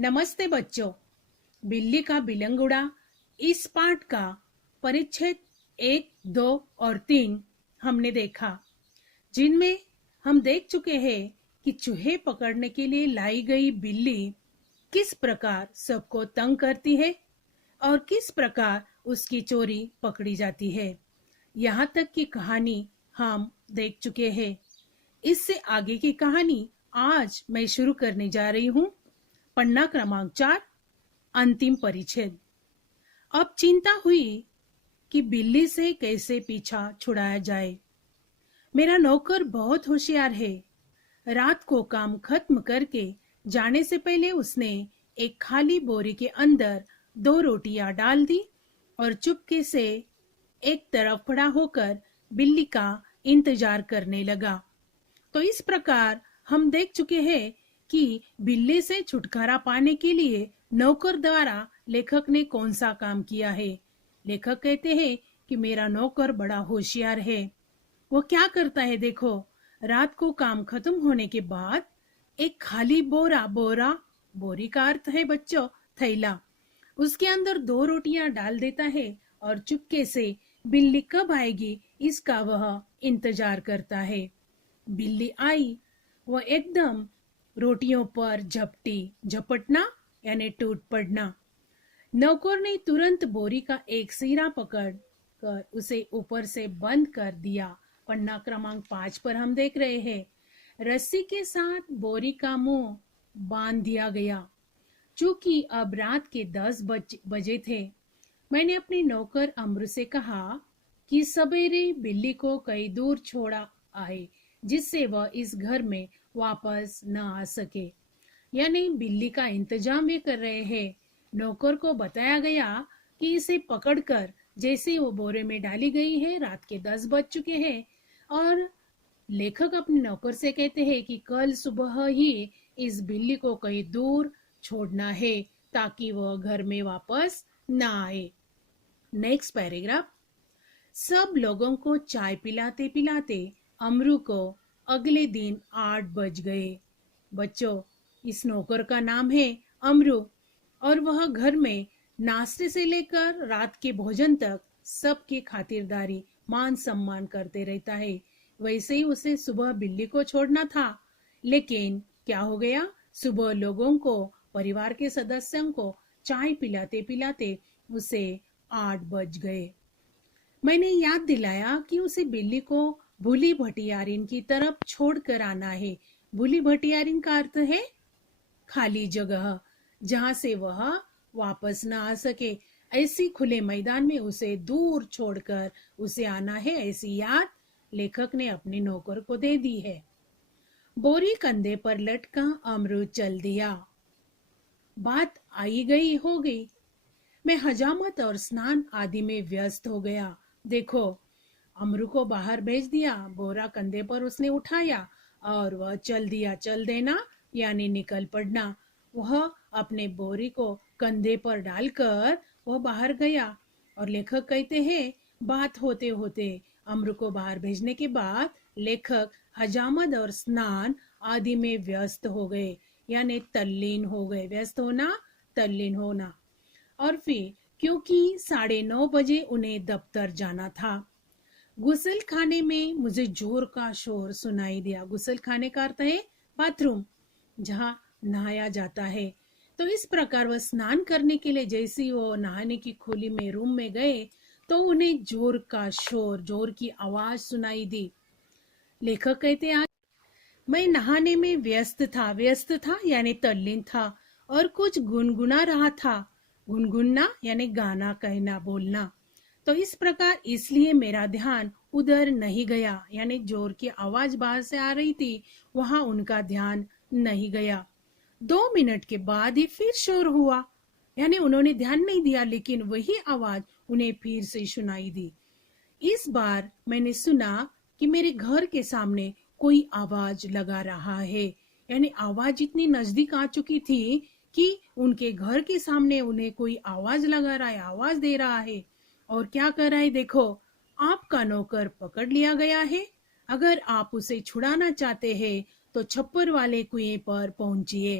नमस्ते बच्चों। बिल्ली का बिलंगुड़ा इस पाठ का परिच्छेद 1, 2 और 3 हमने देखा, जिनमें हम देख चुके हैं कि चूहे पकड़ने के लिए लाई गई बिल्ली किस प्रकार सबको तंग करती है और किस प्रकार उसकी चोरी पकड़ी जाती है। यहाँ तक की कहानी हम देख चुके हैं। इससे आगे की कहानी आज मैं शुरू करने जा रही हूँ। पन्ना क्रमांक 4, अंतिम परिच्छेद। अब चिंता हुई कि बिल्ली से कैसे पीछा छुड़ाया जाए। मेरा नौकर बहुत होशियार है। रात को काम खत्म करके जाने से पहले उसने एक खाली बोरी के अंदर 2 रोटियां डाल दी और चुपके से एक तरफ खड़ा होकर बिल्ली का इंतजार करने लगा। तो इस प्रकार हम देख चुके हैं कि बिल्ली से छुटकारा पाने के लिए नौकर द्वारा लेखक ने कौन सा काम किया है। लेखक कहते हैं कि मेरा नौकर बड़ा होशियार है। वो क्या करता है देखो, रात को काम खत्म होने के बाद एक खाली बोरी का अर्थ है बच्चों थैला, उसके अंदर 2 रोटियां डाल देता है और चुपके से बिल्ली कब आएगी इसका वह इंतजार करता है। बिल्ली आई, वह एकदम रोटियों पर झपटना यानी टूट पड़ना। नौकर ने तुरंत बोरी का एक सिरा पकड़ कर उसे ऊपर से बंद कर दिया। पन्ना क्रमांक 5 पर हम देख रहे हैं। रस्सी के साथ बोरी का मुंह बांध दिया गया। चूंकि अब रात के 10 बजे थे, मैंने अपने नौकर अमरू से कहा कि सवेरे बिल्ली को कहीं दूर छोड़ा आए, जिससे वह इस घर में वापस न आ सके। यानी बिल्ली का इंतजाम वे कर रहे हैं। नौकर को बताया गया कि इसे पकड़कर जैसे वो बोरे में डाली गई है, रात के 10 बज चुके हैं और लेखक अपने नौकर से कहते हैं कि कल सुबह ही इस बिल्ली को कहीं दूर छोड़ना है ताकि वह घर में वापस न आए। Next paragraph. सब लोगों को चाय पिलाते पिलाते अमरू को अगले दिन 8 बज गए। बच्चों, इस नौकर का नाम है अमरू और वह घर में नाश्ते से लेकर रात के भोजन तक सबकी खातिरदारी मान सम्मान करते रहता है। वैसे ही उसे सुबह बिल्ली को छोड़ना था, लेकिन क्या हो गया, सुबह लोगों को, परिवार के सदस्यों को चाय पिलाते पिलाते उसे 8 बज गए। मैंने याद दिलाया कि उसे बिल्ली को भूली भटियारिन की तरफ छोड़ कर आना है। भूली भटियारिन का अर्थ है खाली जगह, जहां से वह वापस न आ सके। ऐसी खुले मैदान में उसे दूर छोड़कर उसे आना है, ऐसी याद लेखक ने अपने नौकर को दे दी है। बोरी कंधे पर लटका अमरू चल दिया। बात आई गई हो गई। मैं हजामत और स्नान आदि में व्यस्त हो गया। देखो, अमरू को बाहर भेज दिया, बोरा कंधे पर उसने उठाया और वह चल दिया। चल देना यानी निकल पड़ना। वह अपने बोरी को कंधे पर डालकर वह बाहर गया और लेखक कहते हैं बात होते होते अमरू को बाहर भेजने के बाद लेखक हजामत और स्नान आदि में व्यस्त हो गए, यानी तल्लीन हो गए। व्यस्त होना, तल्लीन होना। और फिर क्योंकि 9:30 बजे उन्हें दफ्तर जाना था, गुसल खाने में मुझे जोर का शोर सुनाई दिया। गुसल खाने का अर्थ है बाथरूम, जहाँ नहाया जाता है। तो इस प्रकार वह स्नान करने के लिए जैसे वो नहाने की खोली में रूम में गए तो उन्हें जोर का शोर, जोर की आवाज सुनाई दी। लेखक कहते हैं मैं नहाने में व्यस्त था यानी तल्लीन था और कुछ गुनगुना रहा था। गुनगुनना यानी गाना, कहना, बोलना। तो इस प्रकार इसलिए मेरा ध्यान उधर नहीं गया, यानी जोर की आवाज बाहर से आ रही थी, वहां उनका ध्यान नहीं गया। 2 मिनट के बाद ही फिर शोर हुआ, यानी उन्होंने ध्यान नहीं दिया, लेकिन वही आवाज उन्हें फिर से सुनाई दी। इस बार मैंने सुना कि मेरे घर के सामने कोई आवाज लगा रहा है, यानी आवाज इतनी नजदीक आ चुकी थी कि उनके घर के सामने उन्हें कोई आवाज लगा रहा है, आवाज दे रहा है। और क्या कर रहा है देखो, आपका नौकर पकड़ लिया गया है। अगर आप उसे छुड़ाना चाहते हैं तो छप्पर वाले कुएं पर पहुंचिए।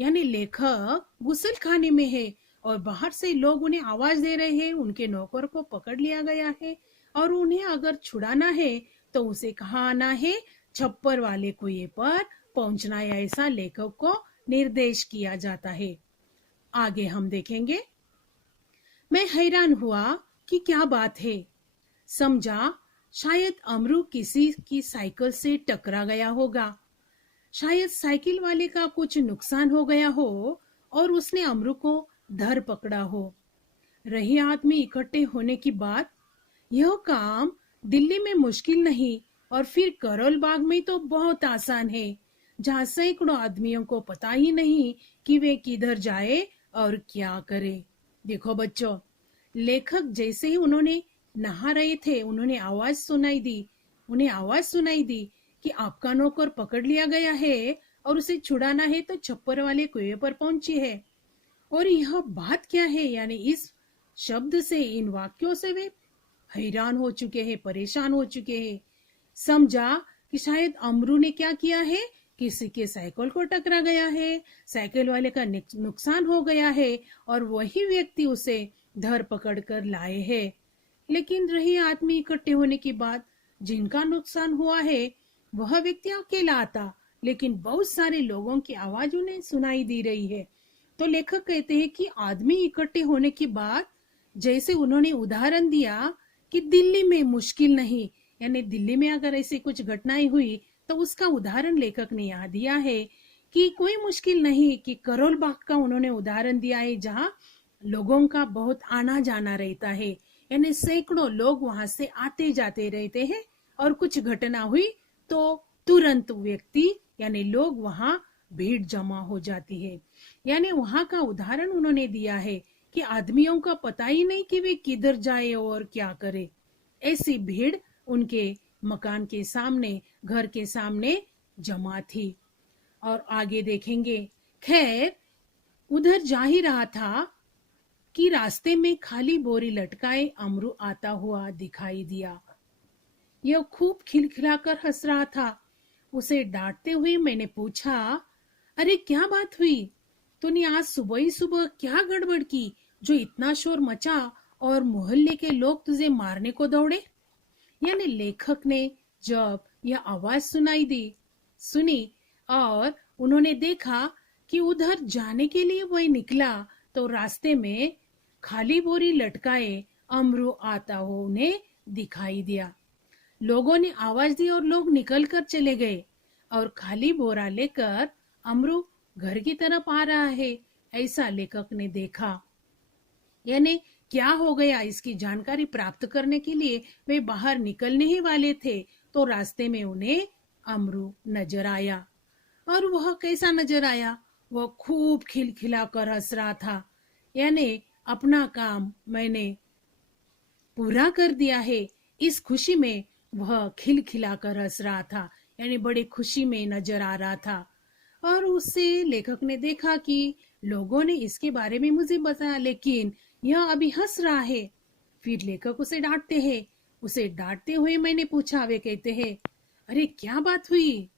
यानी लेखक गुसल खाने में है और बाहर से लोग उन्हें आवाज दे रहे हैं, उनके नौकर को पकड़ लिया गया है और उन्हें अगर छुड़ाना है तो उसे कहाँ आना है, छप्पर वाले कुएं पर पहुंचना है, ऐसा लेखक को निर्देश किया जाता है। आगे हम देखेंगे। मैं हैरान हुआ कि क्या बात है। समझा शायद अमरू किसी की साइकिल से टकरा गया होगा। शायद साइकिल वाले का कुछ नुकसान हो गया हो और उसने अमरू को धर पकड़ा हो। रही आदमी इकट्ठे होने की बात, यह काम दिल्ली में मुश्किल नहीं और फिर करोल बाग में तो बहुत आसान है, जहाँ सैकड़ों आदमियों को पता ही नहीं कि वे किधर जाए और क्या करे। देखो बच्चों, लेखक जैसे ही उन्होंने नहा रहे थे, उन्हें आवाज सुनाई दी कि आपका नौकर पकड़ लिया गया है और उसे छुड़ाना है तो छप्पर वाले कुएं पर पहुंची है। और यह बात क्या है, यानी इस शब्द से, इन वाक्यों से वे हैरान हो चुके हैं, परेशान हो चुके हैं। समझा कि शायद अमरू ने क्या किया है, किसी के साइकिल को टकरा गया है, साइकिल वाले का नुकसान हो गया है और वही व्यक्ति उसे धर पकड़ कर लाए हैं। लेकिन रही आदमी इकट्ठे होने की बात, जिनका नुकसान हुआ है वह व्यक्ति अकेला आता, लेकिन बहुत सारे लोगों की आवाज उन्हें सुनाई दे रही है। तो लेखक कहते हैं कि आदमी इकट्ठे होने की बात, जैसे उन्होंने उदाहरण दिया कि दिल्ली में मुश्किल नहीं, यानी दिल्ली में अगर ऐसी कुछ घटनाएं हुई तो उसका उदाहरण लेखक ने यहाँ दिया है कि कोई मुश्किल नहीं, कि करोल बाग का उन्होंने उदाहरण दिया है, जहाँ लोगों का बहुत आना जाना रहता है, यानी सैकड़ों लोग वहां से आते जाते रहते हैं और कुछ घटना हुई तो तुरंत व्यक्ति यानी लोग वहां भीड़ जमा हो जाती है। यानी वहां का उदाहरण उन्होंने दिया है कि आदमियों का पता ही नहीं कि वे किधर जाए और क्या करे। ऐसी भीड़ उनके मकान के सामने, घर के सामने जमा थी। और आगे देखेंगे। खैर, उधर जा ही रहा था कि रास्ते में खाली बोरी लटकाए अमरू आता हुआ दिखाई दिया। यह खूब खिलखिलाकर हंस रहा था। उसे डांटते हुए मैंने पूछा, अरे क्या बात हुई? तूने आज सुबह ही सुबह क्या गड़बड़ की जो इतना शोर मचा और मोहल्ले के लोग तुझे मारने को दौड़े? यानी लेखक ने जब यह आवाज सुनी और उन्होंने देखा कि उधर जाने के लिए वह निकला तो रास्ते में खाली बोरी लटकाए अमरू आता हो उन्हें दिखाई दिया। लोगों ने आवाज दी और लोग निकल कर चले गए और खाली बोरा लेकर अमरू घर की तरफ आ रहा है, ऐसा लेखक ने देखा। यानी क्या हो गया, इसकी जानकारी प्राप्त करने के लिए वे बाहर निकलने ही वाले थे तो रास्ते में उन्हें अमरू नजर आया। और वह कैसा नजर आया? वह खूब खिलखिलाकर हंस रहा था। यानी अपना काम मैंने पूरा कर दिया है, इस खुशी में वह खिलखिलाकर हंस रहा था, यानी बड़ी खुशी में नजर आ रहा था। और उससे लेखक ने देखा कि लोगों ने इसके बारे में मुझे बताया, लेकिन यह अभी हंस रहा है। फिर लेखक उसे डांटते हैं। उसे डांटते हुए मैंने पूछा, वे कहते हैं, अरे क्या बात हुई?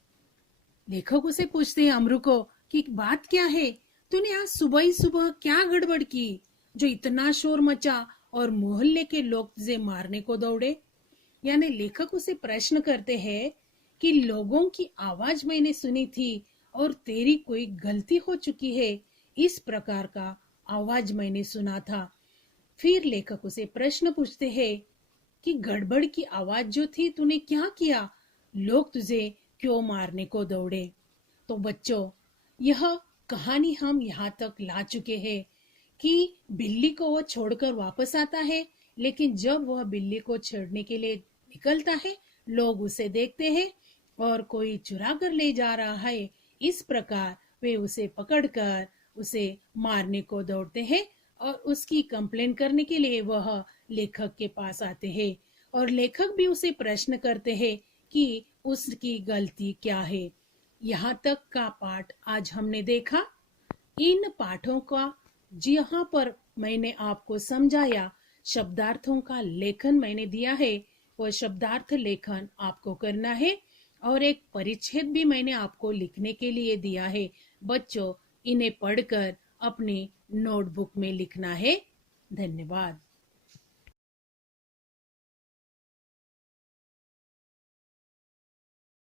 लेखक उसे पूछते हैं अमरू को कि बात क्या है, तूने आज सुबह ही सुबह क्या गड़बड़ की जो इतना शोर मचा और मोहल्ले के लोग तुझे मारने को दौड़े? यानी लेखक उसे प्रश्न करते हैं कि लोगों की आवाज मैंने सुनी थी और तेरी कोई गलती हो चुकी है, इस प्रकार का आवाज मैंने सुना था। फिर लेखक उसे प्रश्न पूछते हैं कि गड़बड़ की आवाज जो थी तूने क्या किया, लोग तुझे क्यों मारने को दौड़े? तो बच्चों, यह कहानी हम यहाँ तक ला चुके हैं कि बिल्ली को वह छोड़कर वापस आता है, लेकिन जब वह बिल्ली को छेड़ने के लिए निकलता है, लोग उसे देखते हैं और कोई चुरा कर ले जा रहा है। इस प्रकार वे उसे पकड़कर उसे मारने को दौड़ते हैं और उसकी कंप्लेन करने के लिए वह लेखक के पास आते हैं और लेखक भी उसे प्रश्न करते हैं कि उसकी गलती क्या है। यहाँ तक का पाठ आज हमने देखा। इन पाठों का जहाँ पर मैंने आपको समझाया, शब्दार्थों का लेखन मैंने दिया है, वह शब्दार्थ लेखन आपको करना है और एक परिच्छेद भी मैंने आपको लिखने के लिए दिया है। बच्चों, इन्हें पढ़कर अपने नोटबुक में लिखना है। धन्यवाद।